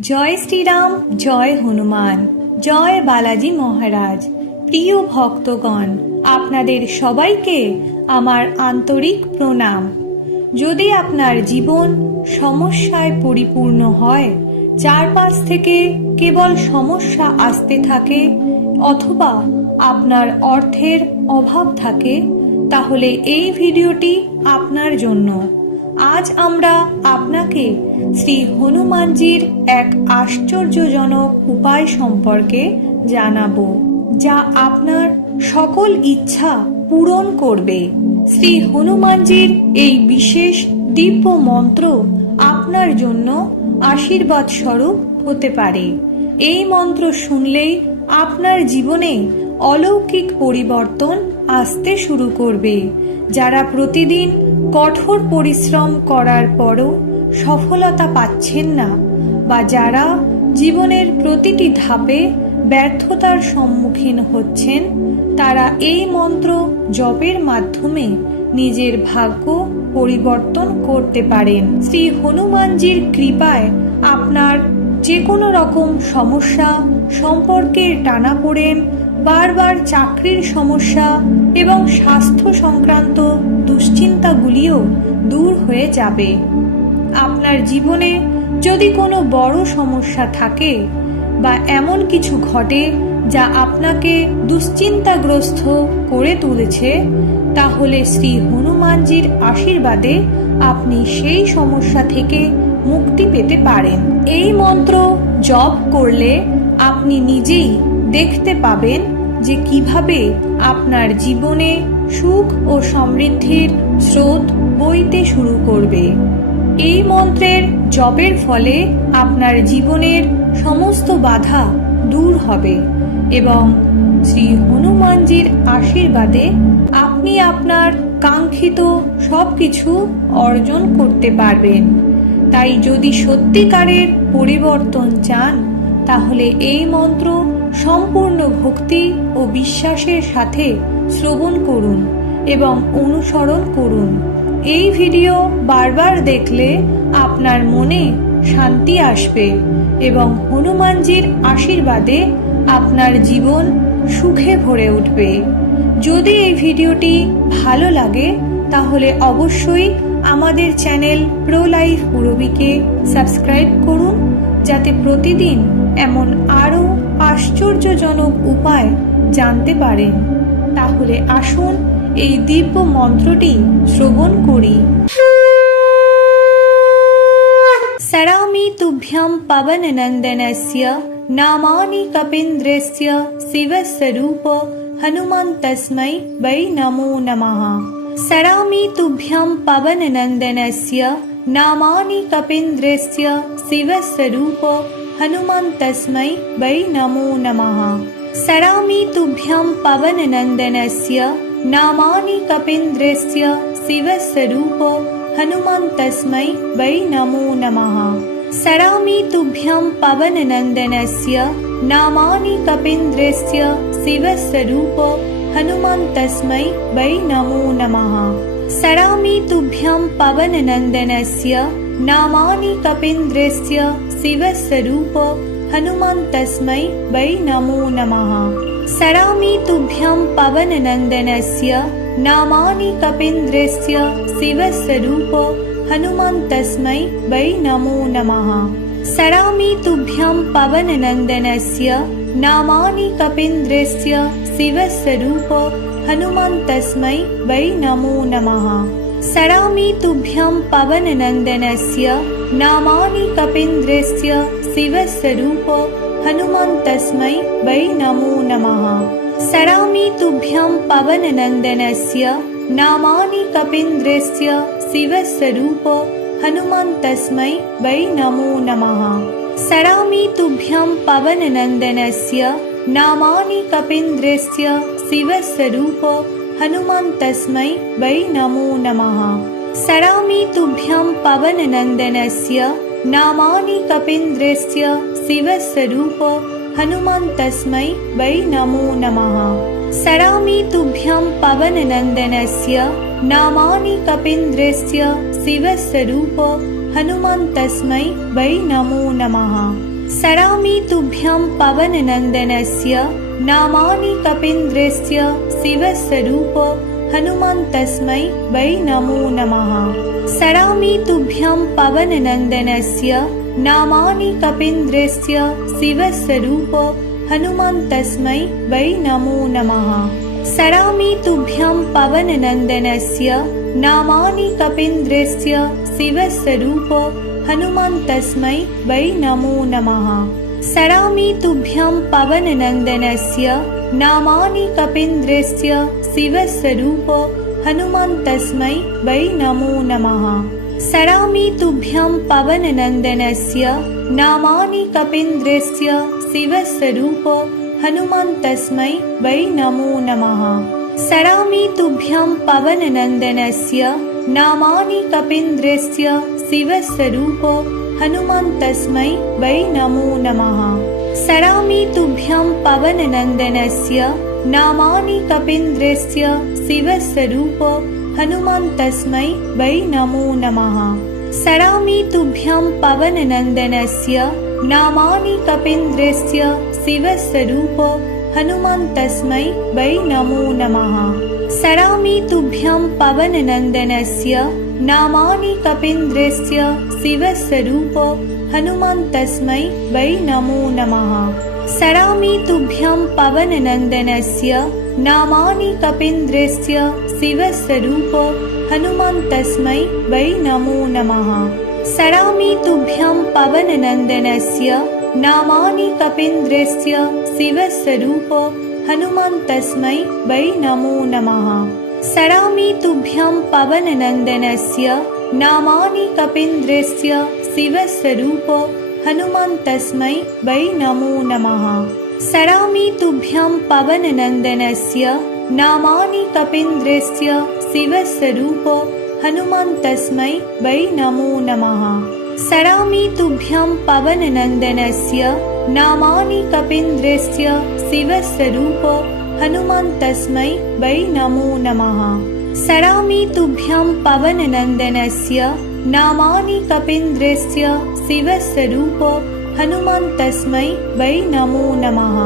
জয় শ্রীরাম, জয় হনুমান, জয় বালাজি মহারাজ। প্রিয় ভক্তগণ, আপনাদের সবাইকে আমার আন্তরিক প্রণাম। যদি আপনার জীবন সমস্যায় পরিপূর্ণ হয়, চারপাশ থেকে কেবল সমস্যা আসতে থাকে, অথবা আপনার অর্থের অভাব থাকে, তাহলে এই ভিডিওটি আপনার জন্য। আজ আমরা আপনাকে শ্রী হনুমানজির এক আশ্চর্যজনক উপায় সম্পর্কে জানাবো, যা আপনার সকল ইচ্ছা পূরণ করবে। শ্রী হনুমানজির এই বিশেষ দিব্য মন্ত্র আপনার জন্য আশীর্বাদ স্বরূপ হতে পারে। এই মন্ত্র শুনলেই আপনার জীবনে অলৌকিক পরিবর্তন আসতে শুরু করবে। যারা প্রতিদিন কঠোর পরিশ্রম করার পরও সফলতা পাচ্ছেন না, বা যারা জীবনের প্রতিটি ধাপে ব্যর্থতার সম্মুখীন হচ্ছেন, তারা এই মন্ত্র জপের মাধ্যমে নিজের ভাগ্য পরিবর্তন করতে পারেন। শ্রী হনুমানজির কৃপায় আপনার যে কোনো রকম সমস্যা, সম্পর্কের টানাপোড়েন, বারবার চাকরির সমস্যা এবং স্বাস্থ্য সংক্রান্ত দুশ্চিন্তাগুলিও দূর হয়ে যাবে। আপনার জীবনে যদি কোনো বড় সমস্যা থাকে বা এমন কিছু ঘটে যা আপনাকে দুশ্চিন্তাগ্রস্ত করে তুলেছে, তাহলে শ্রী হনুমানজির আশীর্বাদে আপনি সেই সমস্যা থেকে মুক্তি পেতে পারেন। এই মন্ত্র জপ করলে আপনি নিজেই দেখতে পাবেন যে কিভাবে আপনার জীবনে সুখ ও সমৃদ্ধির স্রোত বইতে শুরু করবে। এই মন্ত্রের জপের ফলে আপনার জীবনের সমস্ত বাধা দূর হবে এবং শ্রী হনুমানজির আশীর্বাদে আপনি আপনার কাঙ্ক্ষিত সবকিছু অর্জন করতে পারবেন। তাই যদি সত্যিকারের পরিবর্তন চান, তাহলে এই মন্ত্র সম্পূর্ণ ভক্তি ও বিশ্বাসের সাথে শ্রবণ করুন এবং অনুসরণ করুন। এই ভিডিও বারবার দেখলে আপনার মনে শান্তি আসবে এবং হনুমানজির আশীর্বাদে আপনার জীবন সুখে ভরে উঠবে। যদি এই ভিডিওটি ভালো লাগে, তাহলে অবশ্যই আমাদের চ্যানেল প্রো লাইফ পুরবীকে সাবস্ক্রাইব করুন, যাতে প্রতিদিন এমন আরও আশ্চর্যজনক উপায় জানতে পারেন। তাহলে আসুন এই দিব্য মন্ত্রটি শ্রবণ করি। সরামি তুভ্যম পবন নন্দনস্য নামানি কপীন্দ্রস্য শিবস্বরূপ হনুমন্তস্मै वै नमो नमः। सरामि तुभ्यं पवननन्दनस्य नामानि कपीन्द्रस्य शिवस्वरूप हनुमन्तस्मै वै नमो नमः। सरामि तुभ्यं पवननन्दनस्य नामानि कपीन्द्रस्य शिवस्वरूप हनुमन्तस्मै वै नमो नमः। सरामि तुभ्यं पवननन्दनस्य नामानि कपीन्द्रस्य शिवस्वरूप हनुमन्तस्मै वै नमो नमः। सरामि तुभ्यं पवननन्दनस्य नामानि कपीन्द्रस्य शिवस्वरूप हनुमन्तस्मै वै नमो नमः। सरामि तुभ्यं पवननन्दनस्य नामानि कपीन्द्रस्य शिवस्वरूप हनुमन्तस्मै वै नमो नमः। सरामि तुभ्यं पवननन्दनस्य नामानि कपीन्द्रस्य शिवस्वरूप हनुमन्तस्मै वै नमो नमः। सरामि तुभ्यं पवननन्दनस्य नामानि कपीन्द्रस्य शिवस्वरूप हनुमन्तस्मै वै नमो नमः। सरामि तुभ्यं पवननन्दनस्य नामानि कपीन्द्रस्य शिवस्वरूप हनुमन्तस्मै वै नमो नमः। सरामि तुभ्यं पवननन्दनस्य नामानि कपीन्द्रस्य शिवस्वरूप हनुमन्तस्मै वै नमो नमः। सरामि तुभ्यं पवननन्दनस्य नामानि कपीन्द्रस्य शिवस्वरूप हनुमन्तस्मै वै नमो नमः। सरामि तुभ्यं पवननन्दनस्य नामानि कपीन्द्रस्य शिवस्वरूप हनुमन्तस्मै वै नमो नमः। स्मरामि तुभ्यं पवननन्दनस्य नामानि कपीन्द्रस्य शिवस्वरूप हनुमन्तस्मै वै नमो नमः। स्मरामि तुभ्यं पवननन्दनस्य नामानि कपीन्द्रस्य शिवस्वरूप हनुमन्तस्मै वै नमो नमः। स्मरामि तुभ्यं पवननन्दनस्य नामानि कपीन्द्रस्य शिवस्वरूप हनुमन्तस्मै वै नमो नमः। स्मरामि तुभ्यं पवननन्दनस्य नामानि कपीन्द्रस्य शिवस्वरूप हनुमन्तस्मै वै नमो नमः। स्मरामि तुभ्यं पवननन्दनस्य नामानि कपीन्द्रस्य शिवस्वरूप हनुमन्तस्मै वै नमो नमः। स्मरामि तुभ्यं पवननन्दनस्य नामानि कपीन्द्रस्य शिवस्वरूप हनुमन्तस्मै वै नमो नमः। स्मरामि तुभ्यं पवननन्दनस्य नामानि कपीन्द्रस्य शिवस्वरूप हनुमन्तस्मै वै नमो नमः। स्मरामि तुभ्यं पवननन्दनस्य नामानि कपीन्द्रस्य शिवस्वरूप हनुमन्तस्मै वै नमो नमः। स्मरामि तुभ्यं पवननन्दनस्य नामानि कपीन्द्रस्य शिवस्वरूप हनुमन्तस्मै वै नमो नमः। स्मरामि तुभ्यं पवननन्दनस्य नामानि कपीन्द्रस्य शिवस्वरूप हनुमन्तस्मै वै नमो नमः। स्मरामि तुभ्यं पवननन्दनस्य नामानि कपीन्द्रस्य शिवस्वरूप हनुमन्तस्मै वै नमो नमः। स्मरामि तुभ्यं पवननन्दनस्य नामानि कपीन्द्रस्य शिवस्वरूप हनुमन्तस्मै वै नमो नमः। स्मरामि तुभ्यं पवननन्दनस्य नामानि कपीन्द्रस्य शिवस्वरूप हनुमन्तस्मै वै नमो नमः। स्मरामि तुभ्यं पवननन्दनस्य नामानि कपीन्द्रस्य शिवस्वरूप हनुमन्तस्मै वै नमो नमः। स्मरामि तुभ्यं पवननन्दनस्य नामानि कपीन्द्रस्य शिवस्वरूप हनुमन्तस्मै वै नमो नमः।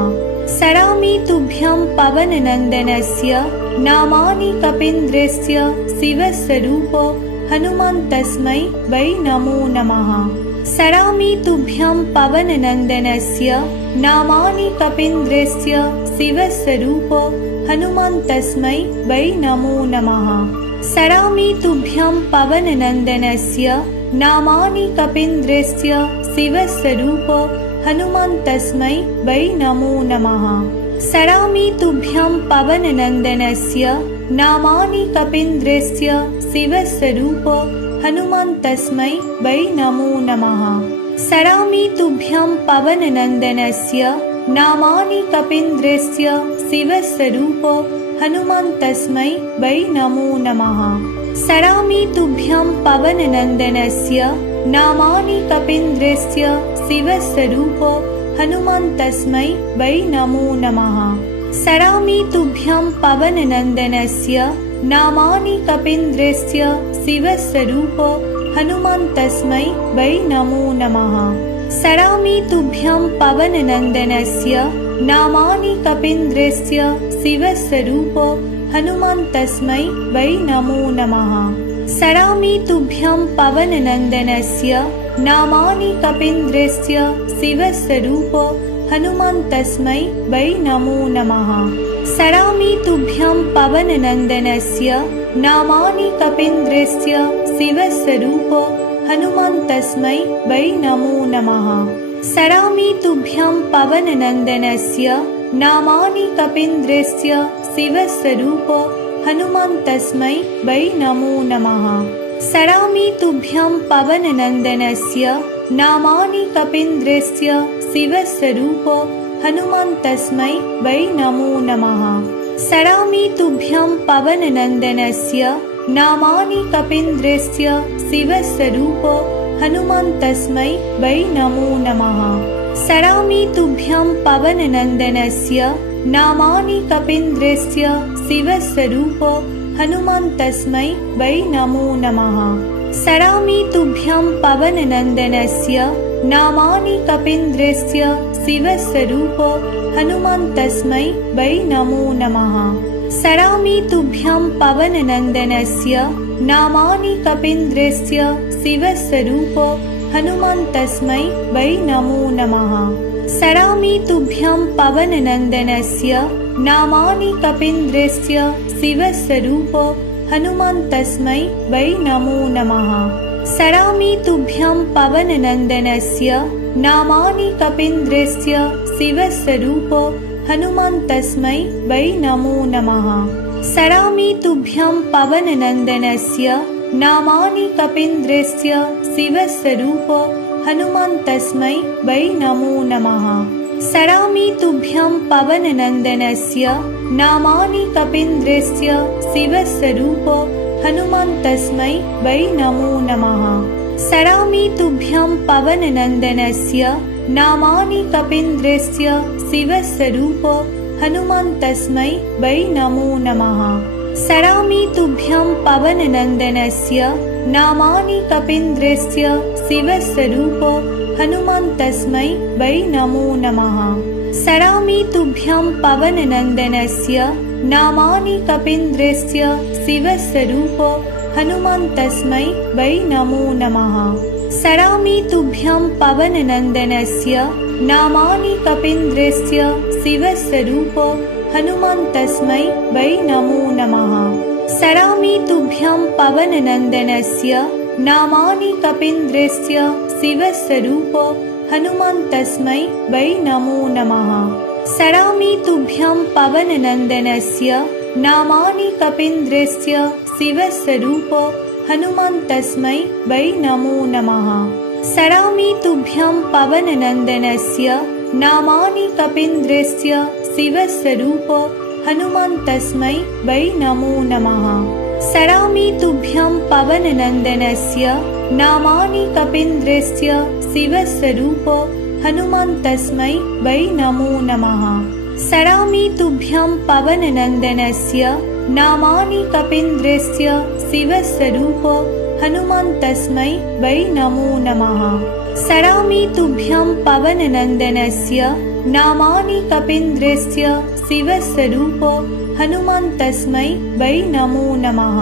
स्मरामि तुभ्यं पवननन्दनस्य नामानि कपीन्द्रस्य शिवस्वरूप हनुमन्तस्मै वै नमो नमः। स्मरामि तुभ्यं पवननन्दनस्य नामानि कपीन्द्रस्य शिवस्वरूप हनुमन्तस्मै वै नमो नमः। स्मरामि तुभ्यं पवननन्दनस्य नामानि कपीन्द्रस्य शिवस्वरूप हनुमन्तस्मै वै नमो नमः। स्मरामि तुभ्यं पवननन्दनस्य नामानि कपीन्द्रस्य शिवस्वरूप हनुमन्तस्मै वै नमो नमः। स्मरामि तुभ्यं पवननन्दनस्य नामानि कपीन्द्रस्य शिवस्वरूप हनुमन्तस्मै वै नमो नमः। स्मरामि तुभ्यं पवननन्दनस्य नामानि कपीन्द्रस्य शिवस्वरूप हनुमन्तस्मै वै नमो नमः। स्मरामि तुभ्यं पवननन्दनस्य नामानि कपीन्द्रस्य शिवस्वरूप हनुमन्तस्मै वै नमो नमः। स्मरामि तुभ्यं पवननन्दनस्य नामानि कपीन्द्रस्य शिवस्वरूप हनुमन्तस्मै वै नमो नमः। स्मरामि तुभ्यं पवननन्दनस्य नामानि कपीन्द्रस्य शिवस्वरूप हनुमन्तस्मै वै नमो नमः। स्मरामि तुभ्यं पवननन्दनस्य नामानि कपीन्द्रस्य शिवस्वरूप हनुमन्तस्मै वै नमो नमः। स्मरामि तुभ्यं पवननन्दनस्य नामानि कपीन्द्रस्य शिवस्वरूप हनुमन्तस्मै वै नमो नमः। स्मरामि तुभ्यं पवननन्दनस्य नामानि कपीन्द्रस्य शिवस्वरूप हनुमन्तस्मै वै नमो नमः। स्मरामि तुभ्यं पवननन्दनस्य नामानि कपीन्द्रस्य शिवस्वरूप हनुमन्तस्मै वै नमो नमः। स्मरामि तुभ्यं पवननन्दनस्य नामानि कपीन्द्रस्य शिवस्वरूप हनुमन्तस्मै वै नमो नमः। सरामि तुभ्यं पवननन्दनस्य नामानि कपीन्द्रस्य शिवस्वरूप हनुमन्तस्मै वै नमो नमः। सरामि तुभ्यं पवननन्दनस्य नामानि कपीन्द्रस्य शिवस्वरूप हनुमन्तस्मै वै नमो नमः। सरामि तुभ्यं पवननन्दनस्य नामानि कपीन्द्रस्य शिवस्वरूप हनुमन्तस्मै वै नमो नमः। सरामि तुभ्यं पवननन्दनस्य नामानि कपीन्द्रस्य शिवस्वरूप हनुमन्तस्मै वै नमो नमः। सरामि तुभ्यं पवननन्दनस्य नामानि कपीन्द्रस्य शिवस्वरूप हनुमन्तस्मै वै नमो नमः। सरामि तुभ्यं पवननन्दनस्य नामानि कपीन्द्रस्य शिवस्वरूप हनुमन्तस्मै वै नमो नमः। सरामि तुभ्यं पवननन्दनस्य नामानि कपीन्द्रस्य शिवस्वरूप हनुमन्तस्मै वै नमो नमः। सरामि तुभ्यं पवननन्दनस्य नामानि कपीन्द्रस्य शिवस्वरूप हनुमन्तस्मै वै नमो नमः। सरामि तुभ्यं पवननन्दनस्य नामानि कपीन्द्रस्य शिवस्वरूप हनुमन्तस्मै वै नमो नमः। सरामि तुभ्यं पवननन्दनस्य नामानि कपीन्द्रस्य शिवस्वरूप हनुमन्तस्मै वै नमो नमः। सरामि तुभ्यं पवननन्दनस्य नामानि कपीन्द्रस्य शिवस्वरूप हनुमन्तस्मै वै नमो नमः। सरामि तुभ्यं पवननन्दनस्य नामानि कपीन्द्रस्य शिवस्वरूप हनुमन्तस्मै वै नमो नमः। सरामि तुभ्यं पवननन्दनस्य नामानि कपीन्द्रस्य शिवस्वरूप हनुमन्तस्मै वै नमो नमः। सरामि तुभ्यं पवननन्दनस्य नामानि कपीन्द्रस्य शिवस्वरूप हनुमन्तस्मै वै नमो नमः। सरामि तुभ्यं पवननन्दनस्य नामानि कपीन्द्रस्य शिवस्वरूप हनुमन्तस्मै वै नमो नमः। सरामि तुभ्यं पवननन्दनस्य नामानि कपीन्द्रस्य शिवस्वरूप हनुमन्तस्मै वै नमो नमः।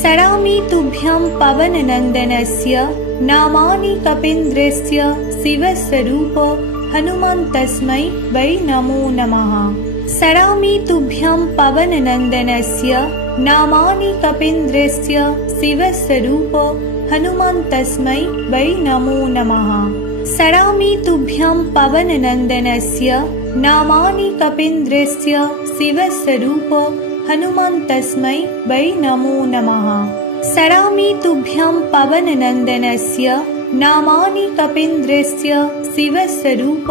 सरामि तुभ्यं पवननन्दनस्य नामानि कपीन्द्रस्य शिवस्वरूप हनुमन्तस्मै वै नमो नमः। सरामि तुभ्यं पवननन्दनस्य नामानि कपीन्द्रस्य शिवस्वरूप हनुमन्तस्मै वै नमो नमः। सरामि तुभ्यं पवननन्दनस्य नामानि कपीन्द्रस्य शिवस्वरूप हनुमन्तस्मै वै नमो नमः। सरामि तुभ्यं पवननन्दनस्य नामानि कपीन्द्रस्य शिवस्वरूप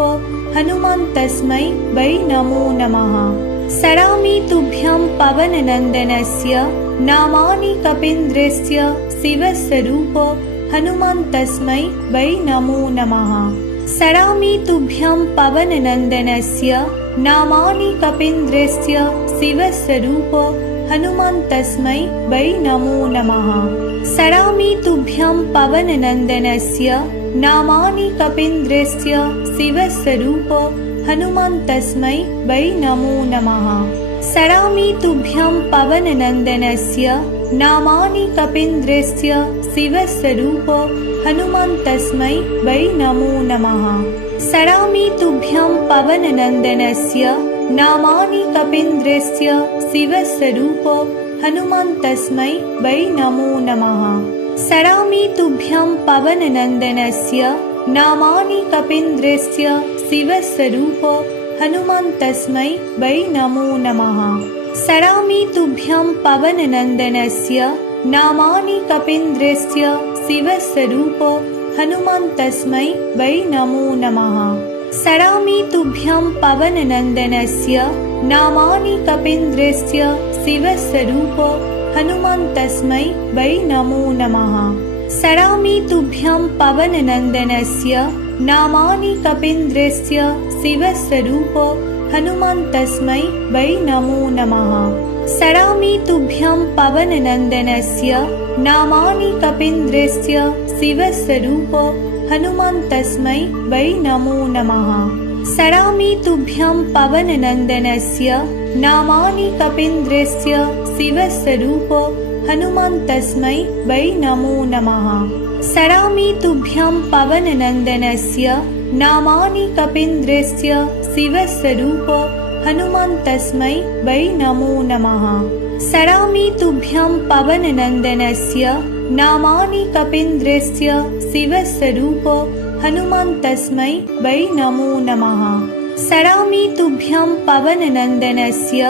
हनुमन्तस्मै वै नमो नमः। सरामि तुभ्यं पवननन्दनस्य नामानि कपीन्द्रस्य शिवस्वरूप हनुमन्तस्मै वै नमो नमः। सरामि तुभ्यं पवननन्दनस्य नामानि कपीन्द्रस्य शिवस्वरूप हनुमन्तस्मै वै नमो नमः। सरामि तुभ्यं पवननन्दनस्य नामानि कपीन्द्रस्य शिवस्वरूप हनुमन्तस्मै वै नमो नमः। सरामि तुभ्यं पवननन्दनस्य नामानि कपीन्द्रस्य शिवस्वरूप हनुमन्तस्मै वै नमो नमः। सरामि तुभ्यं पवननन्दनस्य नामानि कपीन्द्रस्य शिवस्वरूप हनुमन्तस्मै वै नमो नमः। सरामि तुभ्यं पवननन्दनस्य नामानि कपीन्द्रस्य शिवस्वरूप हनुमन्तस्मै वै नमो नमः। सरामि तुभ्यं पवननन्दनस्य नामानि कपीन्द्रस्य शिवस्वरूप हनुमन्तस्मै वै नमो नमः। सरामि तुभ्यं पवननन्दनस्य नामानि कपीन्द्रस्य शिवस्वरूप हनुमन्तस्मै वै नमो नमः। सरामि तुभ्यं पवननन्दनस्य नामानि कपीन्द्रस्य शिवस्वरूप हनुमन्तस्मै वै नमो नमः। सरामि तुभ्यं पवननन्दनस्य नामानि कपीन्द्रस्य शिवस्वरूप हनुमन्तस्मै वै नमो नमः। सरामि तुभ्यं पवननन्दनस्य नामानि कपीन्द्रस्य शिवस्वरूप हनुमन्तस्मै वै नमो नमः। सरामि तुभ्यं पवननन्दनस्य नामानि कपीन्द्रस्य शिवस्वरूप हनुमन्तस्मै वै नमो नमः। सरामि तुभ्यं पवननन्दनस्य नामानि कपीन्द्रस्य शिवस्वरूप हनुमन्तस्मै वै नमो नमः। सरामि तुभ्यं पवननन्दनस्य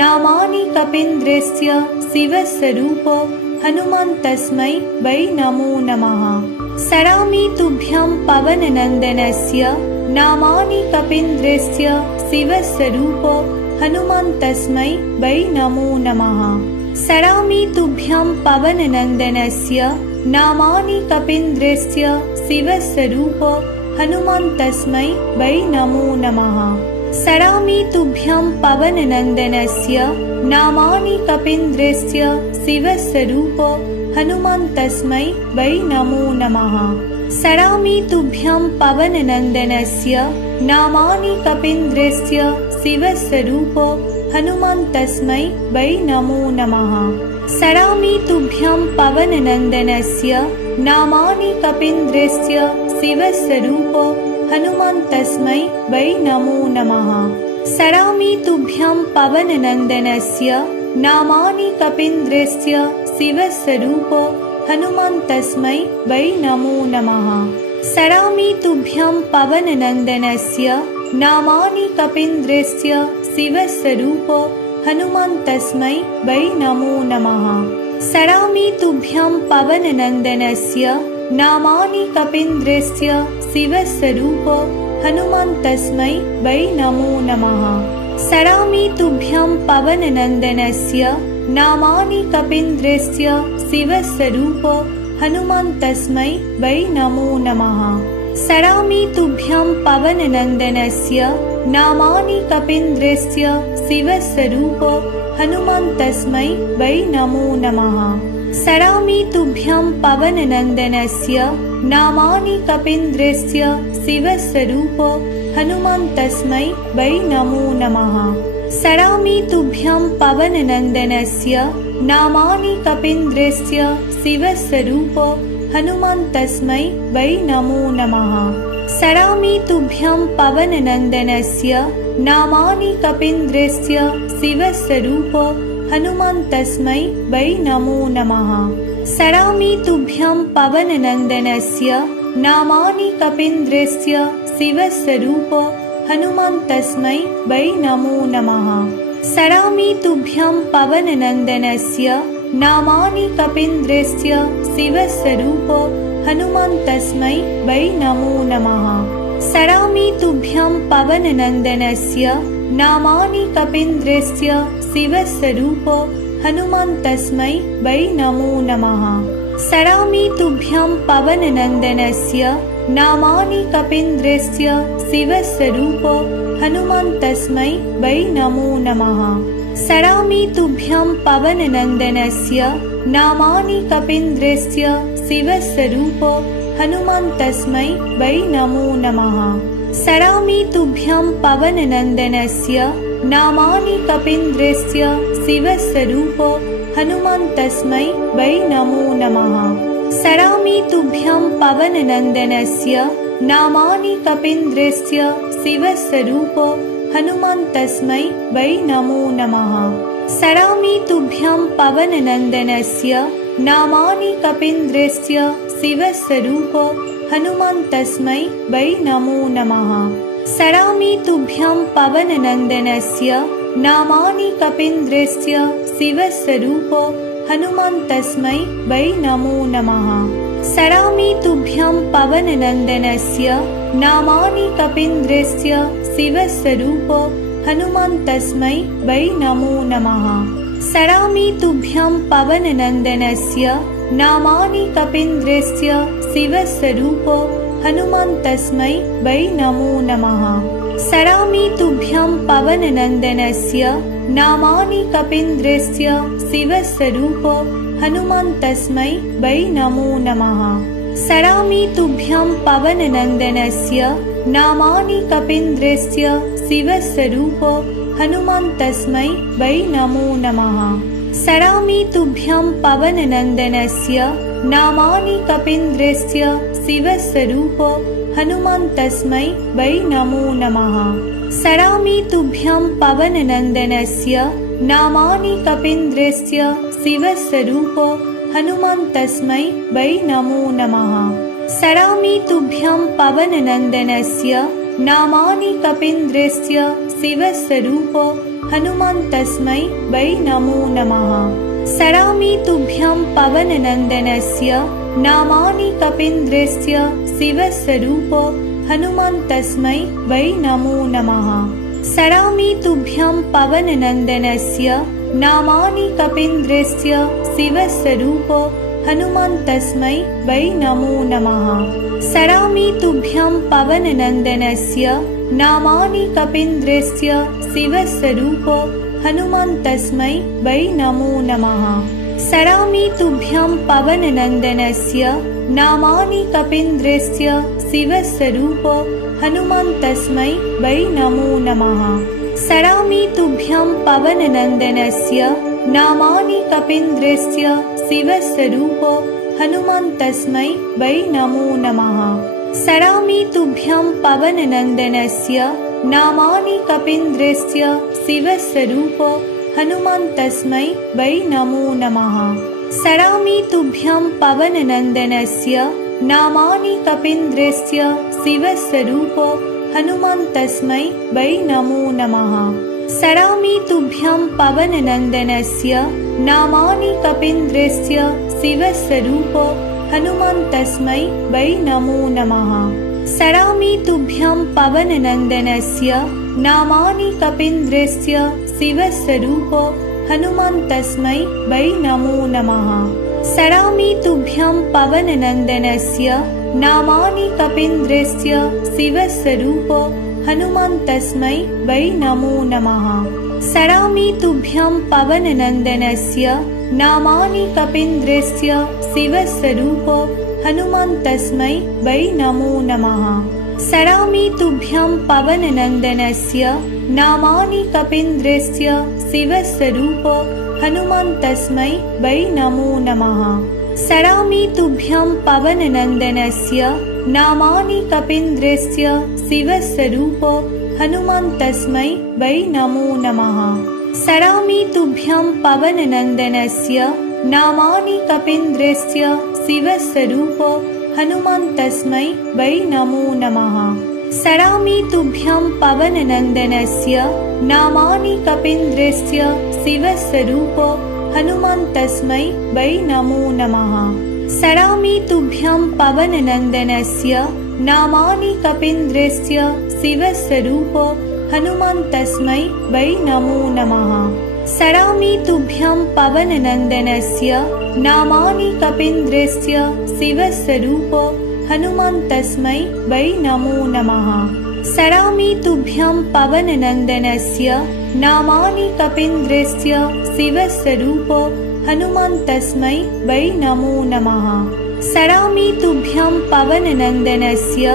नामानि कपीन्द्रस्य शिवस्वरूप हनुमन्तस्मै वै नमो नमः। सरामि तुभ्यं पवननन्दनस्य नामानि कपीन्द्रस्य शिवस्वरूप हनुमन्तस्मै वै नमो नमः। सरामि तुभ्यं पवननन्दनस्य नामानि कपीन्द्रस्य शिवस्वरूप हनुमन्तस्मै वै नमो नमः। सरामि तुभ्यं पवननन्दनस्य नामानि कपीन्द्रस्य शिवस्वरूप हनुमन्तस्मै वै नमो नमः। सरामि तुभ्यं पवननन्दनस्य नामानि कपीन्द्रस्य शिवस्वरूप हनुमन्तस्मै वै नमो नमः। सरामि तुभ्यं पवननन्दनस्य नामानि कपीन्द्रस्य शिवस्वरूप हनुमन्तस्मै वै नमो नमः। सरामि तुभ्यं पवननन्दनस्य नामानि कपीन्द्रस्य शिवस्वरूप हनुमन्तस्मै वै नमो नमः। सरामि तुभ्यं पवननन्दनस्य नामानि कपीन्द्रस्य शिवस्वरूप हनुमन्तस्मै वै नमो नमः। सरामि तुभ्यं पवननन्दनस्य नामानि कपीन्द्रस्य शिवस्वरूप हनुमन्तस्मै वै नमो नमः। सरामि तुभ्यं पवननन्दनस्य नामानि कपीन्द्रस्य शिवस्वरूप हनुमन्तस्मै वै नमो नमः। सरामि तुभ्यं पवननन्दनस्य नामानि कपीन्द्रस्य शिवस्वरूप हनुमन्तस्मै वै नमो नमः। सरामि तुभ्यं पवननन्दनस्य नामानि कपीन्द्रस्य शिवस्वरूप हनुमन्तस्मै वै नमो नमः। सरामि तुभ्यं पवननन्दनस्य नामानि कपीन्द्रस्य शिवस्वरूप हनुमन्तस्मै वै नमो नमः। सरामि तुभ्यं पवननन्दनस्य नामानि कपीन्द्रस्य शिवस्वरूप हनुमन्तस्मै वै नमो नमः। सरामि तुभ्यं पवननन्दनस्य नामानि कपीन्द्रस्य शिवस्वरूप हनुमन्तस्मै वै नमो नमः। सरामि तुभ्यं पवननन्दनस्य नामानि कपीन्द्रस्य शिवस्वरूप हनुमन्तस्मै वै नमो नमः। सरामि तुभ्यं पवननन्दनस्य नामानि कपीन्द्रस्य शिवस्वरूप हनुमन्तस्मै वै नमो नमः। सरामि तुभ्यं पवननन्दनस्य नामानि कपीन्द्रस्य शिवस्वरूप हनुमन्तस्मै वै नमो नमः। सरामि तुभ्यं पवननन्दनस्य नामानि कपीन्द्रस्य शिवस्वरूप हनुमन्तस्मै वै नमो नमः। सरामि तुभ्यं पवननन्दनस्य नामानि कपीन्द्रस्य शिवस्वरूप हनुमन्तस्मै वै नमो नमः। सरामि तुभ्यं पवननन्दनस्य नामानि कपीन्द्रस्य शिवस्वरूप हनुमन्तस्मै वै नमो नमः। सरामि तुभ्यं पवननन्दनस्य नामानि कपीन्द्रस्य शिवस्वरूप हनुमन्तस्मै वै नमो नमः। सरामि तुभ्यं पवननन्दनस्य नामानि कपीन्द्रस्य शिवस्वरूप हनुमन्तस्मै वै नमो नमः। सरामि तुभ्यं पवननन्दनस्य नामानि कपीन्द्रस्य शिवस्वरूप हनुमन्तस्मै वै नमो नमः। सरामि तुभ्यं पवननन्दनस्य नामानि कपीन्द्रस्य शिवस्वरूप हनुमन्तस्मै वै नमो नमः। स्मरामि तुभ्यं पवननन्दनस्य नामानि कपीन्द्रस्य शिवस्वरूप हनुमन्तस्मै वै नमो नमः। स्मरामि तुभ्यं पवननन्दनस्य नामानि कपीन्द्रस्य शिवस्वरूप हनुमन्तस्मै वै नमो नमः। स्मरामि तुभ्यं पवननन्दनस्य नामानि कपीन्द्रस्य शिवस्वरूप हनुमन्तस्मै वै नमो नमः। स्मरामि तुभ्यं पवननन्दनस्य नामानि कपीन्द्रस्य शिवस्वरूप हनुमन्तस्मै वै नमो नमः। स्मरामि तुभ्यं पवननन्दनस्य नामानि कपीन्द्रस्य शिवस्वरूप हनुमन्तस्मै वै नमो नमः। स्मरामि तुभ्यं पवननन्दनस्य नामानि कपीन्द्रस्य शिवस्वरूप हनुमन्तस्मै वै नमो नमः। स्मरामि तुभ्यं पवननन्दनस्य नामानि कपीन्द्रस्य शिवस्वरूप हनुमन्तस्मै वै नमो नमः। स्मरामि तुभ्यं पवननन्दनस्य नामानि कपीन्द्रस्य शिवस्वरूप हनुमन्तस्मै वै नमो नमः। स्मरामि तुभ्यं पवननन्दनस्य नामानि कपीन्द्रस्य शिवस्वरूप हनुमन्तस्मै वै नमो नमः। स्मरामि तुभ्यं पवननन्दनस्य नामानि कपीन्द्रस्य शिवस्वरूप हनुमन्तस्मै वै नमो नमः। स्मरामि तुभ्यं पवननन्दनस्य नामानि कपीन्द्रस्य शिवस्वरूप हनुमन्तस्मै वै नमो नमः। स्मरामि तुभ्यं पवननन्दनस्य नामानि कपीन्द्रस्य शिवस्वरूप हनुमन्तस्मै वै नमो नमः। स्मरामि तुभ्यं पवननन्दनस्य नामानि कपीन्द्रस्य शिवस्वरूप हनुमन्तस्मै वै नमो नमः। स्मरामि तुभ्यं पवननन्दनस्य नामानि कपीन्द्रस्य शिवस्वरूप हनुमन्तस्मै वै नमो नमः। स्मरामि तुभ्यं पवननन्दनस्य नामानि कपीन्द्रस्य शिवस्वरूप हनुमन्तस्मै वै नमो नमः। स्मरामि तुभ्यं पवननन्दनस्य नामानि कपीन्द्रस्य शिवस्वरूप हनुमन्तस्मै वै नमो नमः। स्मरामि तुभ्यं पवननन्दनस्य नामानि कपीन्द्रस्य शिवस्वरूप हनुमन्तस्मै वै नमो नमः। स्मरामि तुभ्यं पवननन्दनस्य नामानि कपीन्द्रस्य शिवस्वरूप हनुमन्तस्मै वै नमो नमः। स्मरामि तुभ्यं पवननन्दनस्य नामानि कपीन्द्रस्य शिवस्वरूप हनुमन्तस्मै वै नमो नमः। स्मरामि तुभ्यं पवननन्दनस्य नामानि कपीन्द्रस्य शिवस्वरूप हनुमन्तस्मै वै नमो नमः। स्मरामि तुभ्यं पवननन्दनस्य नामानि कपीन्द्रस्य शिवस्वरूप हनुमन्तस्मै वै नमो नमः। स्मरामि तुभ्यं पवननन्दनस्य नामानि कपीन्द्रस्य शिवस्वरूप हनुमन्तस्मै वै नमो नमः। स्मरामि तुभ्यं पवननन्दनस्य नामानि कपीन्द्रस्य शिवस्वरूप हनुमन्तस्मै वै नमो नमः। स्मरामि तुभ्यं पवननन्दनस्य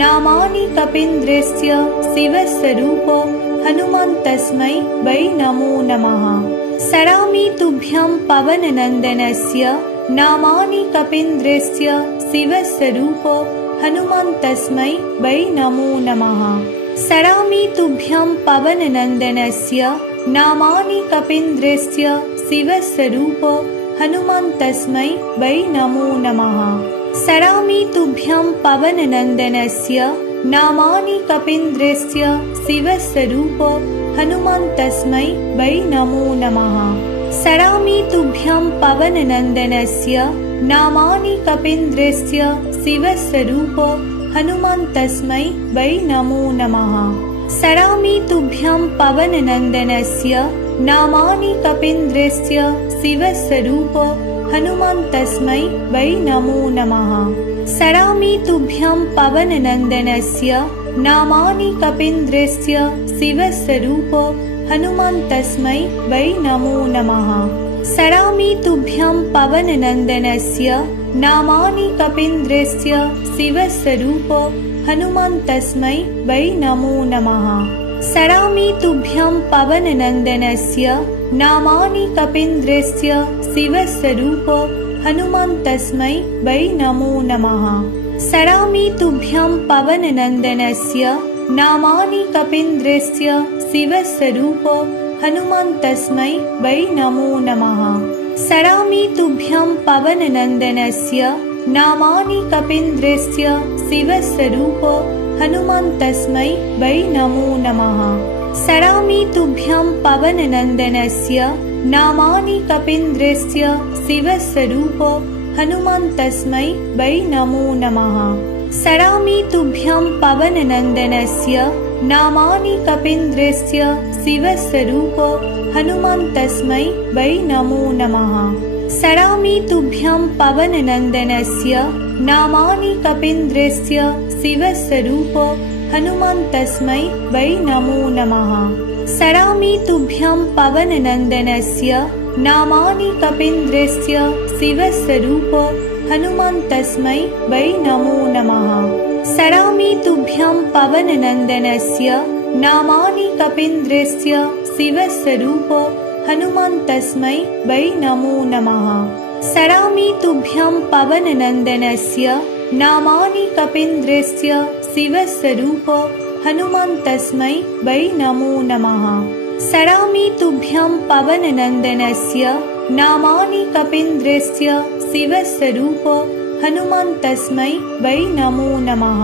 नामानि कपीन्द्रस्य शिवस्वरूप हनुमन्तस्मै वै नमो नमः। स्मरामि तुभ्यं पवननन्दनस्य नामानि कपीन्द्रस्य शिवस्वरूप हनुमन्तस्मै वै नमो नमः। स्मरामि तुभ्यं पवननन्दनस्य नामानि कपीन्द्रस्य शिवस्वरूप हनुमन्तस्मै वै नमो नमः। स्मरामि तुभ्यं पवननन्दनस्य नामानि कपीन्द्रस्य शिवस्वरूप हनुमन्तस्मै वै नमो नमः। स्मरामि तुभ्यं पवननन्दनस्य नामानि कपीन्द्रस्य शिवस्वरूप हनुमन्तस्मै वै नमो नमः। स्मरामि तुभ्यं पवननन्दनस्य नामानि कपीन्द्रस्य शिवस्वरूप हनुमन्तस्मै वै नमो नमः। स्मरामि तुभ्यं पवननन्दनस्य नामानि कपीन्द्रस्य शिवस्वरूप हनुमन्तस्मै वै नमो नमः। स्मरामि तुभ्यं पवननन्दनस्य नामानि कपीन्द्रस्य शिवस्वरूप हनुमन्तस्मै वै नमो नमः। स्मरामि तुभ्यं पवननन्दनस्य नामानि कपीन्द्रस्य शिवस्वरूप हनुमन्तस्मै वै नमो नमः। स्मरामि तुभ्यं पवननन्दनस्य नामानि कपीन्द्रस्य शिवस्वरूप हनुमन्तस्मै वै नमो नमः। स्मरामि तुभ्यं पवननन्दनस्य नामानि कपीन्द्रस्य शिवस्वरूप हनुमन्तस्मै वै नमो नमः। स्मरामि तुभ्यं पवननन्दनस्य नामानि कपीन्द्रस्य शिवस्वरूप हनुमन्तस्मै वै नमो नमः। स्मरामि तुभ्यं पवननन्दनस्य नामानि कपीन्द्रस्य शिवस्वरूप हनुमन्तस्मै वै नमो नमः। स्मरामि तुभ्यं पवननन्दनस्य नामानि कपीन्द्रस्य शिवस्वरूप हनुमन्तस्मै वै नमो नमः। स्मरामि तुभ्यं पवननन्दनस्य नामानि कपीन्द्रस्य शिवस्वरूप हनुमन्तस्मै वै नमो नमः। स्मरामि तुभ्यं पवननन्दनस्य नामानि कपीन्द्रस्य शिवस्वरूप हनुमन्तस्मै वै नमो नमः। स्मरामि तुभ्यं पवननन्दनस्य नामानि कपीन्द्रस्य शिवस्वरूप हनुमन्तस्मै वै नमो नमः। स्मरामि तुभ्यं पवननन्दनस्य नामानि कपीन्द्रस्य शिवस्वरूप हनुमन्तस्मै वै नमो नमः।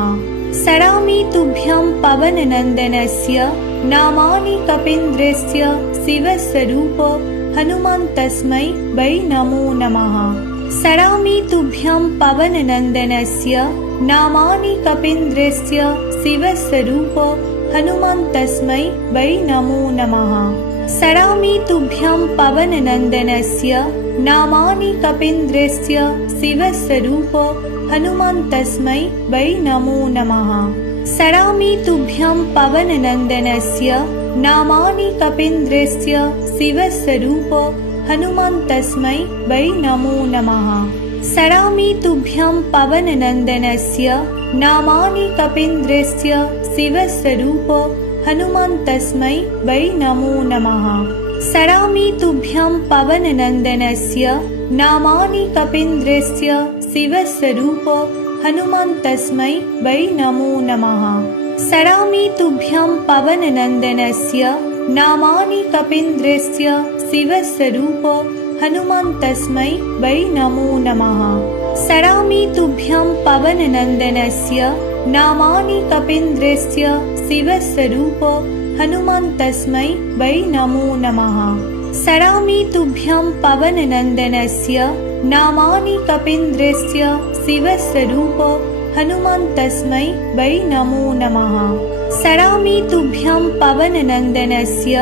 स्मरामि तुभ्यं पवननन्दनस्य नामानि कपीन्द्रस्य शिवस्वरूप हनुमन्तस्मै वै नमो नमः। स्मरामि तुभ्यं पवननन्दनस्य नामानि कपीन्द्रस्य शिवस्वरूप हनुमन्तस्मै वै नमो नमः। स्मरामि तुभ्यं पवननन्दनस्य नामानि कपीन्द्रस्य शिवस्वरूप हनुमन्तस्मै वै नमो नमः। स्मरामि तुभ्यं पवननन्दनस्य नामानि कपीन्द्रस्य शिवस्वरूप हनुमन्तस्मै वै नमो नमः। स्मरामि तुभ्यं पवननन्दनस्य नामानि कपीन्द्रस्य शिवस्वरूप हनुमन्तस्मै वै नमो नमः। स्मरामि तुभ्यं पवननन्दनस्य नामानि कपीन्द्रस्य शिवस्वरूप हनुमन्तस्मै वै नमो नमः। स्मरामि तुभ्यं पवननन्दनस्य नामानि कपीन्द्रस्य शिवस्वरूप हनुमन्तस्मै वै नमो नमः। स्मरामि तुभ्यं पवननन्दनस्य नामानि कपीन्द्रस्य शिवस्वरूप हनुमन्तस्मै वै नमो नमः। स्मरामि तुभ्यं पवननन्दनस्य नामानि कपीन्द्रस्य शिवस्वरूप हनुमन्तस्मै वै नमो नमः। स्मरामि तुभ्यं पवननन्दनस्य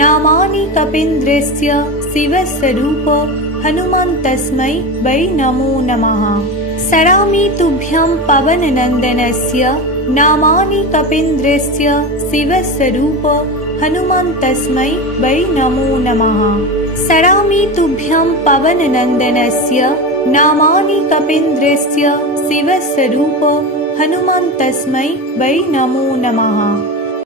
नामानि कपीन्द्रस्य शिवस्वरूप हनुमन्तस्मै वै नमो नमः। स्मरामि तुभ्यं पवननन्दनस्य नामानि कपीन्द्रस्य शिवस्वरूप हनुमन्तस्मै वै नमो नमः। स्मरामि तुभ्यं पवननन्दनस्य नामानि कपीन्द्रस्य शिवस्वरूप हनुमन्तस्मै वै नमो नमः।